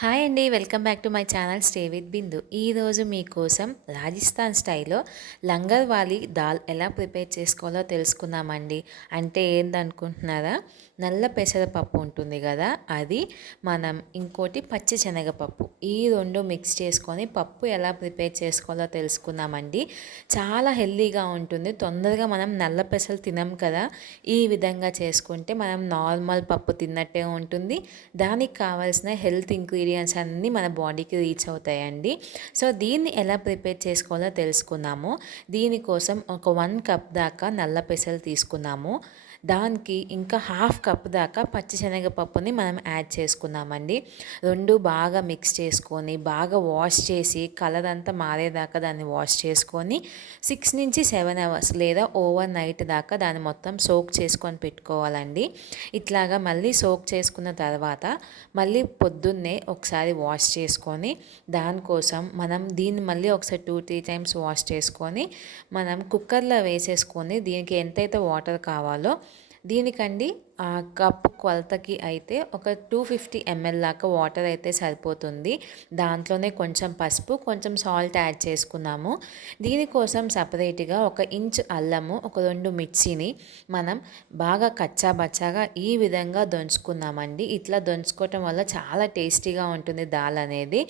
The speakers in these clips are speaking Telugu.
హాయ్ అండి, welcome back to my channel stay with Bindu. ఈరోజు మీకోసం రాజస్థాన్ స్టైల్లో లంగర్ వాలి దాల్ ఎలా ప్రిపేర్ చేసుకోవాలో తెలుసుకుందామండి. అంటే ఏందనుకుంటున్నారా? నల్ల పెసరపప్పు ఉంటుంది కదా, అది ఇంకోటి పచ్చి శనగపప్పు, ఈ రెండు మిక్స్ చేసుకొని పప్పు ఎలా ప్రిపేర్ చేసుకోవాలో తెలుసుకుందామండి. చాలా హెల్తీగా ఉంటుంది. తొందరగా మనం నల్ల పెసలు తినం కదా, ఈ విధంగా చేసుకుంటే మనం నార్మల్ పప్పు తిన్నట్టే ఉంటుంది. దానికి కావాల్సిన హెల్త్ ఇంగ్రీడియంట్స్ అన్నీ మన బాడీకి రీచ్ అవుతాయండి. సో దీన్ని ఎలా ప్రిపేర్ చేసుకోవాలో తెలుసుకుందాము. దీనికోసం ఒక 1 కప్ దాకా నల్ల పెసలు తీసుకున్నాము. దానికి ఇంకా హాఫ్ కప్ దాకా పచ్చిశనగపప్పుని మనం యాడ్ చేసుకున్నామండి. రెండు బాగా మిక్స్ చేసుకొని బాగా వాష్ చేసి కలర్ అంతా మారేదాకా దాన్ని వాష్ చేసుకొని 6 నుంచి 7 అవర్స్ లేదా ఓవర్ నైట్ దాకా దాన్ని మొత్తం సోక్ చేసుకొని పెట్టుకోవాలండి. ఇట్లాగా మళ్ళీ సోక్ చేసుకున్న తర్వాత మళ్ళీ పొద్దున్నే ఒకసారి వాష్ చేసుకొని దానికోసం మనం దీన్ని మళ్ళీ ఒకసారి 2-3 టైమ్స్ వాష్ చేసుకొని మనం కుక్కర్లో వేసేసుకొని దీనికి ఎంతైతే వాటర్ కావాలో దీనికండి ఆ కప్ కొలతకి అయితే ఒక 250 ml దాకా వాటర్ అయితే సరిపోతుంది. దాంట్లోనే కొంచెం పసుపు, కొంచెం సాల్ట్ యాడ్ చేసుకున్నాము. దీనికోసం సపరేట్గా 1 ఇంచ్ అల్లము, ఒక 2 మిర్చిని మనం బాగా కచ్చా బచ్చాగా ఈ విధంగా దంచుకున్నామండి. ఇట్లా దంచుకోవటం వల్ల చాలా టేస్టీగా ఉంటుంది దాల్ అనేది.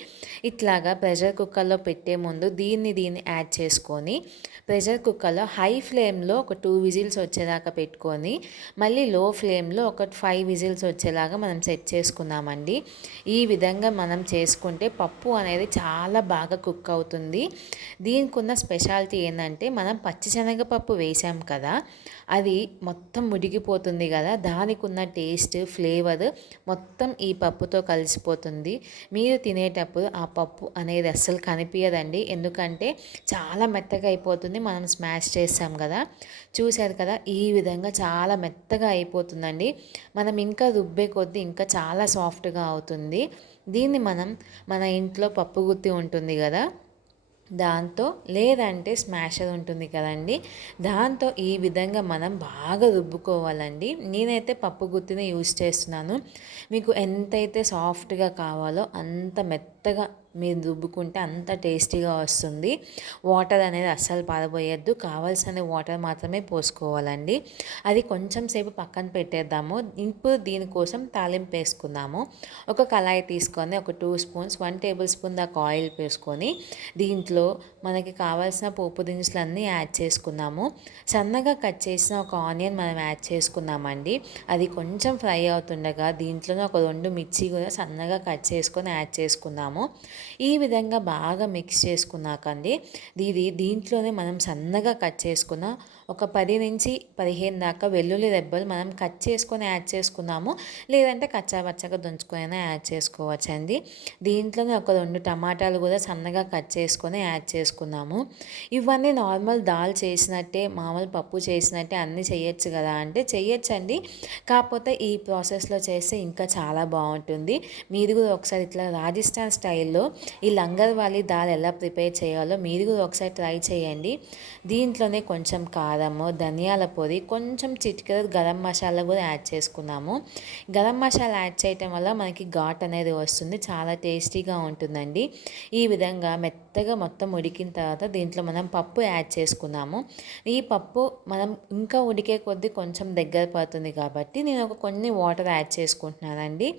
ఇట్లాగా ప్రెషర్ కుక్కర్లో పెట్టే ముందు దీన్ని యాడ్ చేసుకొని ప్రెషర్ కుక్కర్లో హై ఫ్లేమ్లో ఒక 2 విజిల్స్ వచ్చేదాకా పెట్టుకొని మళ్ళీ లో ఫ్లేమ్లో ఒక 5 విజిల్స్ వచ్చేలాగా మనం సెట్ చేసుకున్నామండి. ఈ విధంగా మనం చేసుకుంటే పప్పు అనేది చాలా బాగా కుక్ అవుతుంది. దీనికి ఉన్న స్పెషాలిటీ ఏంటంటే మనం పచ్చిశనగపప్పు వేసాం కదా, అది మొత్తం ఉడికిపోతుంది కదా, దానికి ఉన్న టేస్ట్ ఫ్లేవర్ మొత్తం ఈ పప్పుతో కలిసిపోతుంది. మీరు తినేటప్పుడు ఆ పప్పు అనేది అస్సలు కనిపించదండి, ఎందుకంటే చాలా మెత్తగా అయిపోతుంది. మనం స్మాష్ చేసాం కదా, చూశారు కదా, ఈ విధంగా చాలా మెత్తగా అయిపోతుందండి. మనం ఇంకా రుబ్బే కొద్దీ ఇంకా చాలా సాఫ్ట్గా అవుతుంది. దీన్ని మనం మన ఇంట్లో పప్పు గుత్తి ఉంటుంది కదా, దాంతో లేదంటే స్మాషర్ ఉంటుంది కదండి, దాంతో ఈ విధంగా మనం బాగా రుబ్బుకోవాలండి. నేనైతే పప్పు గుత్తిని యూజ్ చేస్తున్నాను. మీకు ఎంతైతే సాఫ్ట్గా కావాలో అంత మెత్తగా మీరు రుబ్బుకుంటే అంత టేస్టీగా వస్తుంది. వాటర్ అనేది అస్సలు పారబోయద్దు, కావాల్సిన వాటర్ మాత్రమే పోసుకోవాలండి. అది కొంచెం సేపు పక్కన పెట్టేద్దాము. ఇప్పుడు దీనికోసం తాలింపు వేసుకుందాము. ఒక కళాయి తీసుకొని ఒక 2 స్పూన్స్ 1 టేబుల్ స్పూన్ దాకా ఆయిల్ వేసుకొని దీంట్లో మనకి కావాల్సిన పోపు దినుసులన్నీ యాడ్ చేసుకున్నాము. సన్నగా కట్ చేసిన ఒక ఆనియన్ మనం యాడ్ చేసుకున్నామండి. అది కొంచెం ఫ్రై అవుతుండగా దీంట్లోనే ఒక 2 మిర్చి కూడా సన్నగా కట్ చేసుకొని యాడ్ చేసుకున్నాము. ఈ విధంగా బాగా మిక్స్ చేసుకున్నాకండి దీంట్లోనే మనం సన్నగా కట్ చేసుకున్న ఒక 10 నుంచి 15 దాకా వెల్లుల్లి రెబ్బలు మనం కట్ చేసుకొని యాడ్ చేసుకున్నాము. లేదంటే కచ్చాపచ్చగా దంచుకొని యాడ్ చేసుకోవచ్చండి. దీంట్లోనే ఒక 2 టమాటాలు కూడా సన్నగా కట్ చేసుకొని యాడ్ చేసుకున్నాము. ఇవన్నీ నార్మల్ దాల్ చేసినట్టే, మామూలు పప్పు చేసినట్టే అన్నీ చేయొచ్చు కదా అంటే చేయొచ్చండి. కాకపోతే ఈ ప్రాసెస్లో చేస్తే ఇంకా చాలా బాగుంటుంది. మీరు కూడా ఒకసారి ఇట్లా రాజస్థాన్ స్టైల్లో ఈ లంగర్ వాలి దాల్ ఎలా ప్రిపేర్ చేయాలో మీరు కూడా ఒకసారి ట్రై చేయండి. దీంట్లోనే కొంచెం కారము, ధనియాల పొడి, కొంచెం చిటికెడు గరం మసాలా కూడా యాడ్ చేసుకున్నాము. గరం మసాలా యాడ్ చేయటం వల్ల మనకి ఘాట్ అనేది వస్తుంది, చాలా టేస్టీగా ఉంటుందండి. ఈ విధంగా మెత్తగా మొత్తం ఉడికిన తర్వాత దీంట్లో మనం పప్పు యాడ్ చేసుకున్నాము. ఈ పప్పు మనం ఇంకా ఉడికే కొద్దీ కొంచెం దగ్గర పడుతుంది కాబట్టి నేను కొన్ని వాటర్ యాడ్ చేసుకుంటున్నానండి.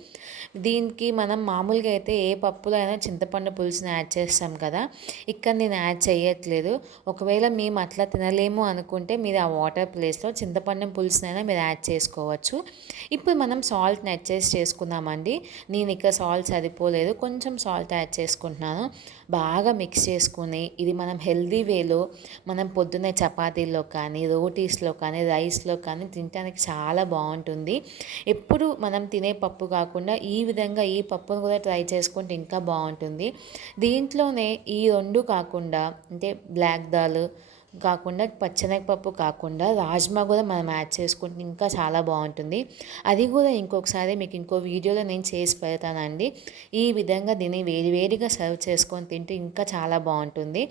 దీనికి మనం మామూలుగా అయితే ఏ పప్పులో అయినా చింతపండు పులుసుని యాడ్ చేస్తాం కదా, ఇక్కడ నేను యాడ్ చేయట్లేదు. ఒకవేళ మేము అట్లా తినలేము అనుకుంటే మీరు ఆ వాటర్ ప్లేస్లో చింతపండు పులుసునైనా మీరు యాడ్ చేసుకోవచ్చు. ఇప్పుడు మనం సాల్ట్ని అడ్జస్ట్ చేసుకుందామండి. నేను ఇక్కడ సాల్ట్ సరిపోలేదు, కొంచెం సాల్ట్ యాడ్ చేసుకుంటున్నాను. బాగా మిక్స్ చేసుకుని ఇది మనం హెల్దీ వేలో మనం పొద్దున్నే చపాతీల్లో కానీ, రోటీస్లో కానీ, రైస్లో కానీ తినడానికి చాలా బాగుంటుంది. ఎప్పుడు మనం తినే పప్పు కాకుండా ఈ విధంగా ఈ పప్పును కూడా ట్రై చేసుకుంటే ఇంకా బాగుంటుంది. దీంట్లోనే ఈ రెండు కాకుండా అంటే బ్లాక్ దాల్ కాకుండా పచ్చెనగపప్పు కాకుండా రాజ్మా కూడా మనం యాడ్ చేసుకుంటే ఇంకా చాలా బాగుంటుంది. అది కూడా ఇంకొకసారి మీకు ఇంకో వీడియోలో నేను చేసి పెడతానండి. ఈ విధంగా దీన్ని వేడివేడిగా సర్వ్ చేసుకొని తింటే ఇంకా చాలా బాగుంటుంది.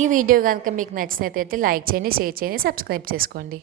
ఈ వీడియో కనుక మీకు నచ్చినట్లయితే లైక్ చేయండి, షేర్ చేయండి, సబ్స్క్రైబ్ చేసుకోండి.